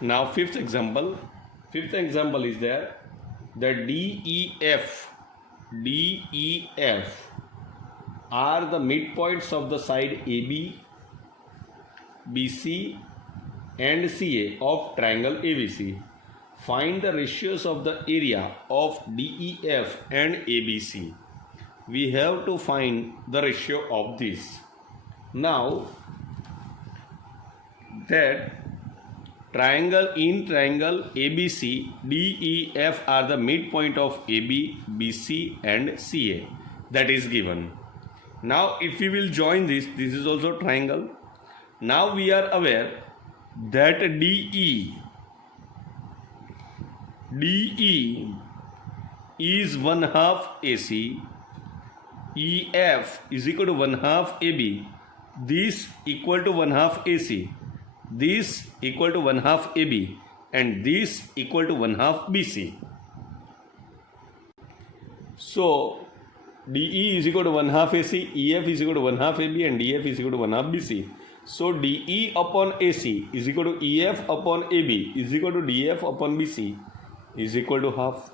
Now fifth example. Fifth example is there that DEF are the midpoints of the side AB, BC and CA of triangle ABC. Find the ratios of the area of DEF and ABC. We have to find the ratio of this. Now that triangle ABC, DEF are the midpoint of AB, BC and CA. That is given. Now if we will join this is also triangle. Now we are aware that DE is 1/2 AC, EF is equal to 1/2 AB, this equal to 1/2 AC, this equal to 1/2 AB and this equal to 1/2 BC. So DE is equal to 1/2 AC, EF is equal to 1/2 AB and DF is equal to 1/2 BC. So DE upon AC is equal to EF upon AB is equal to DF upon BC is equal to half.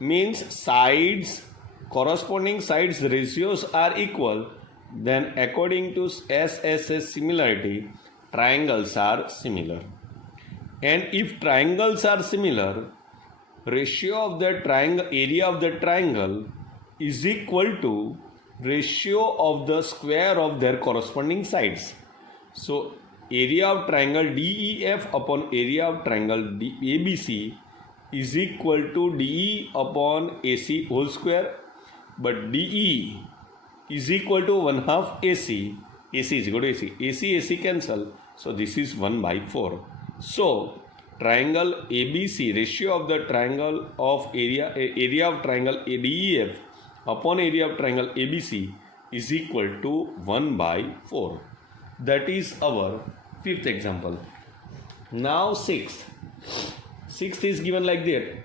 Means sides, corresponding sides ratios are equal, then according to SSS similarity, triangles are similar. And if triangles are similar, ratio of the triangle, area of the triangle is equal to ratio of the square of their corresponding sides. So area of triangle DEF upon area of triangle ABC is equal to DE upon AC whole square, but DE is equal to 1/2 AC, AC is equal to AC, AC cancel, so this is 1/4. So triangle ABC, ratio of the triangle of area of triangle DEF upon area of triangle ABC is equal to 1/4. That is our fifth example. Now sixth is given like that.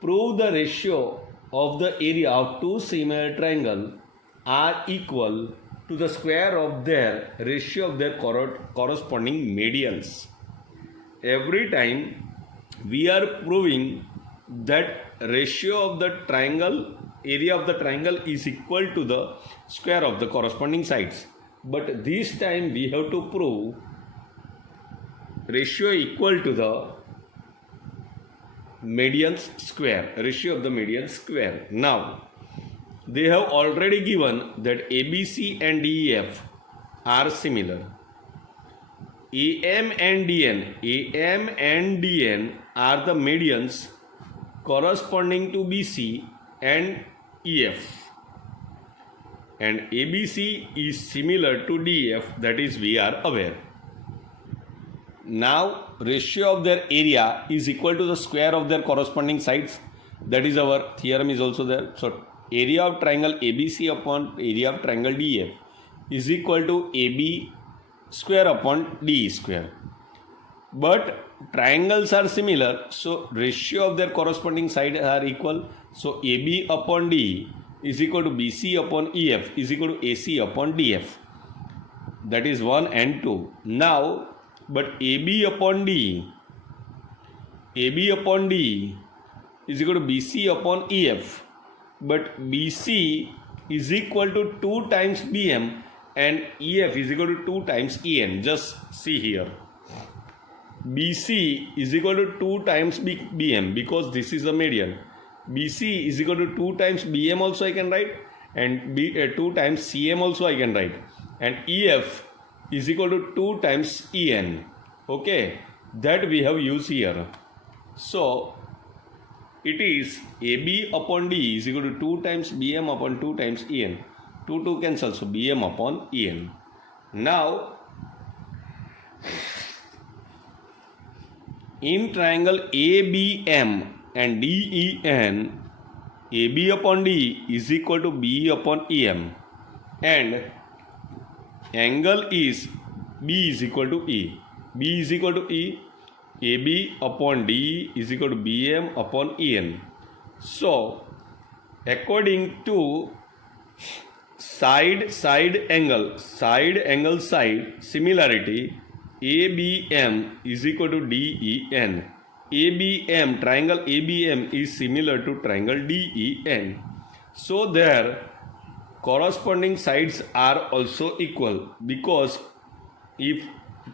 Prove the ratio of the area of two similar triangles are equal to the square of their ratio of their corresponding medians. Every time we are proving that ratio of the triangle, area of the triangle is equal to the square of the corresponding sides. But this time we have to prove ratio equal to the median's square, ratio of the median's square. Now they have already given that ABC and DEF are similar. AM and DN are the medians corresponding to BC and EF, and ABC is similar to DF, that is we are aware. Now ratio of their area is equal to the square of their corresponding sides, that is our theorem is also there. So area of triangle ABC upon area of triangle DF is equal to AB square upon DE square. But triangles are similar, so ratio of their corresponding sides are equal. So AB upon DE is equal to BC upon EF is equal to AC upon DF. That is 1 and 2. Now, but AB upon DE is equal to BC upon EF. But BC is equal to 2 times BM and EF is equal to 2 times EN. Just see here. BC is equal to 2 times BM because this is the median. BC is equal to 2 times BM also I can write, and 2 times CM also I can write, and EF is equal to 2 times EN. Okay, that we have used here. So it is AB upon D is equal to 2 times BM upon 2 times EN. 2 cancel, so BM upon EN. Now in triangle ABM and DEN, AB upon D is equal to B upon EM, and angle is B is equal to E. B is equal to E. AB upon D is equal to BM upon EN. So according to side angle similarity, ABM is equal to DEN. ABM, triangle ABM is similar to triangle DEN. So their corresponding sides are also equal, because if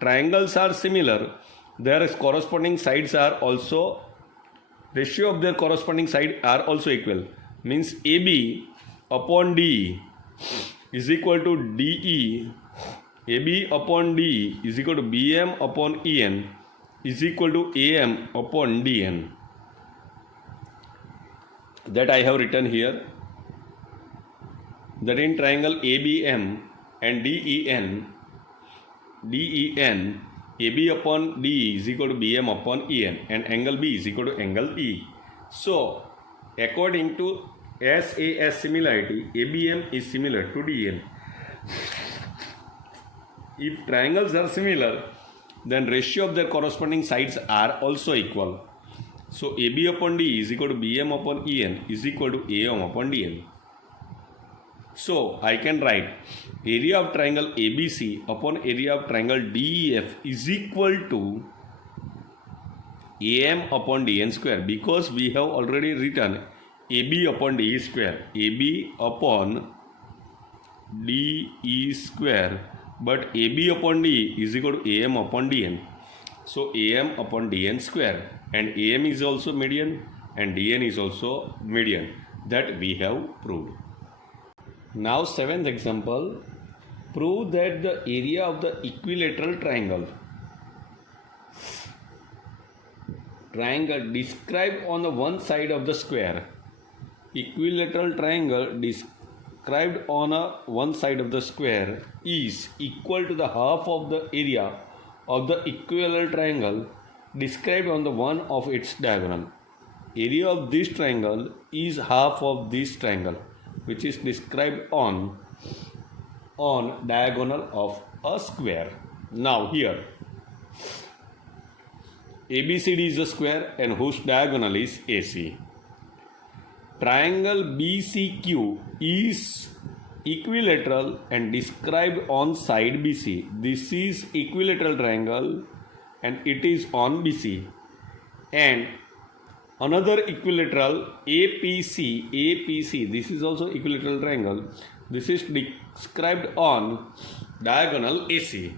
triangles are similar, their corresponding sides are also, ratio of their corresponding side are also equal. Means AB upon DE is equal to DE. AB upon DE is equal to BM upon EN is equal to AM upon DN. That I have written here. That in triangle ABM and DEN, AB upon DE is equal to BM upon EN, and angle B is equal to angle E. So, according to SAS similarity, ABM is similar to DN. If triangles are similar, then ratio of their corresponding sides are also equal. So, AB upon DE is equal to BM upon EN is equal to AM upon DN. So, I can write area of triangle ABC upon area of triangle DEF is equal to AM upon DN square, because we have already written AB upon DE square. AB upon DE square, but AB upon DE is equal to AM upon DN. So, AM upon DN square, and AM is also median and DN is also median. That we have proved. Now, seventh example, prove that the area of the equilateral triangle described on the one side of the square, equilateral triangle described on one side of the square is equal to the half of the area of the equilateral triangle described on the one of its diagonal. Area of this triangle is half of this triangle, which is described on diagonal of a square. Now here, ABCD is a square and whose diagonal is AC. Triangle BCQ is equilateral and described on side BC. This is equilateral triangle and it is on BC. And another equilateral APC, this is also equilateral triangle. This is described on diagonal AC.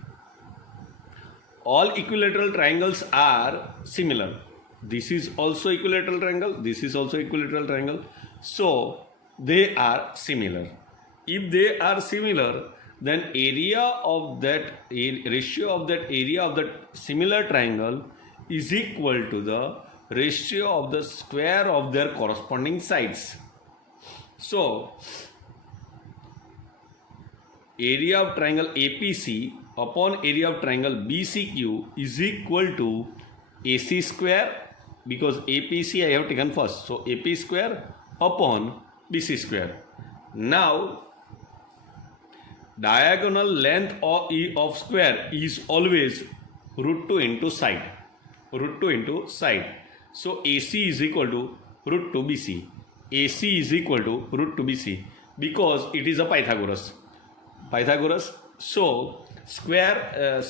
All equilateral triangles are similar. This is also equilateral triangle. This is also equilateral triangle. So they are similar. If they are similar, then area of that ratio of that area of that similar triangle is equal to the ratio of the square of their corresponding sides. So, area of triangle APC upon area of triangle BCQ is equal to AC square, because APC I have taken first. So, AP square upon BC square. Now, diagonal length of square is always root 2 into side. Root 2 into side. So, AC is equal to root 2 BC. AC is equal to root 2 BC, because it is a Pythagoras. So, square,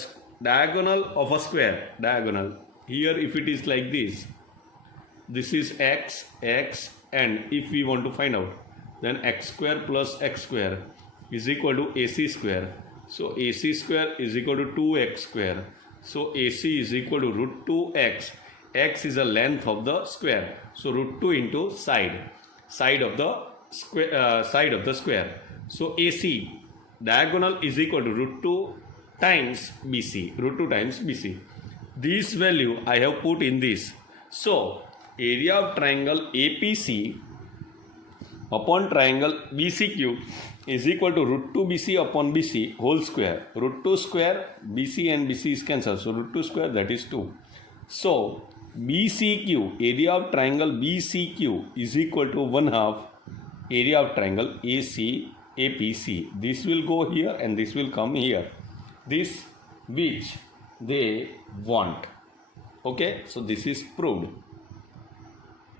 diagonal of a square, diagonal. Here if it is like this is x, and if we want to find out, then x square plus x square is equal to AC square. So, AC square is equal to 2x square. So, AC is equal to root 2x. X is the length of the square. So, root 2 into side of the square, So, AC diagonal is equal to root 2 times BC. This value I have put in this. So, area of triangle APC upon triangle BCQ is equal to root 2 BC upon BC whole square. Root 2 square, BC and BC is cancelled. So, root 2 square, that is 2. So, BCQ, area of triangle BCQ is equal to 1/2 area of triangle APC. This will go here and this will come here. This which they want. Okay, so this is proved.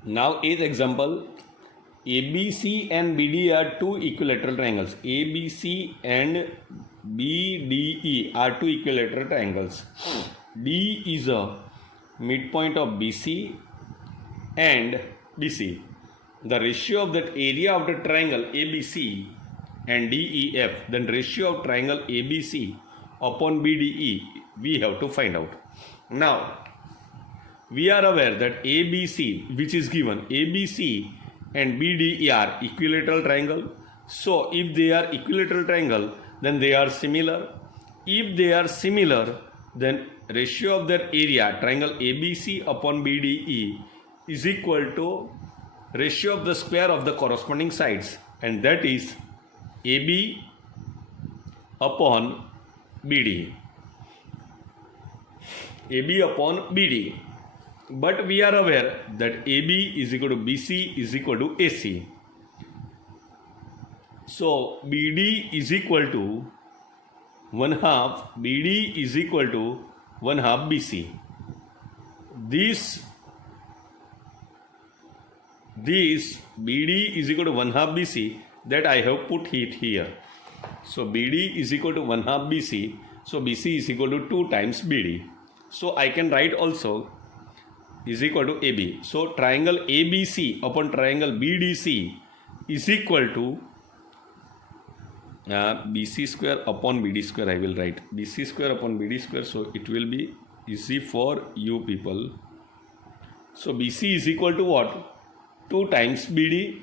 Now, 8th example. ABC and BD are two equilateral triangles. ABC and BDE are two equilateral triangles. D is a midpoint of BC and BC. The ratio of that area of the triangle ABC and DEF, then ratio of triangle ABC upon BDE, we have to find out. Now, we are aware that ABC, which is given, ABC and BDE are equilateral triangle. So, if they are equilateral triangle, then they are similar. If they are similar, then ratio of their area, triangle ABC upon BDE, is equal to ratio of the square of the corresponding sides, and that is AB upon BD. AB upon BD. But we are aware that AB is equal to BC is equal to AC. So BD is equal to 1/2, BD is equal to 1/2 BC. This BD is equal to 1/2 BC, that I have put it here. So BD is equal to 1/2 BC. So BC is equal to 2 times BD. So I can write also is equal to AB. So triangle ABC upon triangle BDC is equal to BC square upon BD square. I will write BC square upon BD square. So it will be easy for you people. So BC is equal to what? 2 times BD,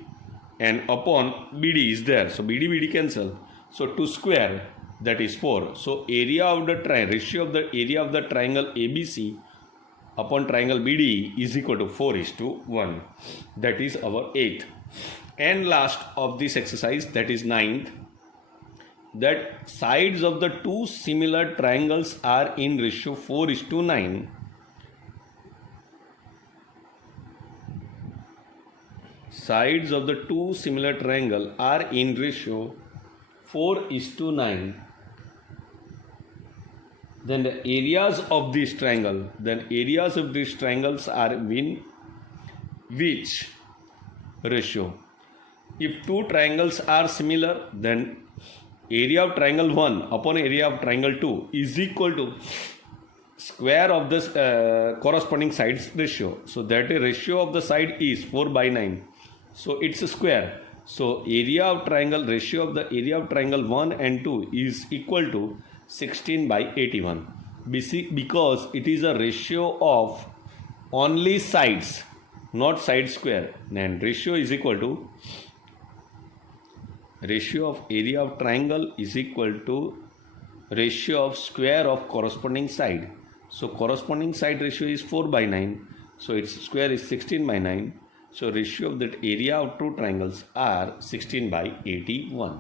and upon BD is there. So BD cancel. So 2 square, that is 4. So area of the ratio of the area of the triangle ABC upon triangle BDE is equal to 4:1. That is our 8th and last of this exercise, that is 9th, that sides of the two similar triangles are in ratio 4:9. Sides of the two similar triangle are in ratio 4:9. Then the areas of this triangle, are in which ratio? If two triangles are similar, then area of triangle 1 upon area of triangle 2 is equal to square of the corresponding sides ratio. So that ratio of the side is 4/9. So it's a square. So area of triangle, ratio of the area of triangle 1 and 2 is equal to 16/81. Because it is a ratio of only sides, not side square. And ratio is equal to ratio of area of triangle is equal to ratio of square of corresponding side. So corresponding side ratio is 4/9. So its square is 16/9. So ratio of that area of two triangles are 16/81.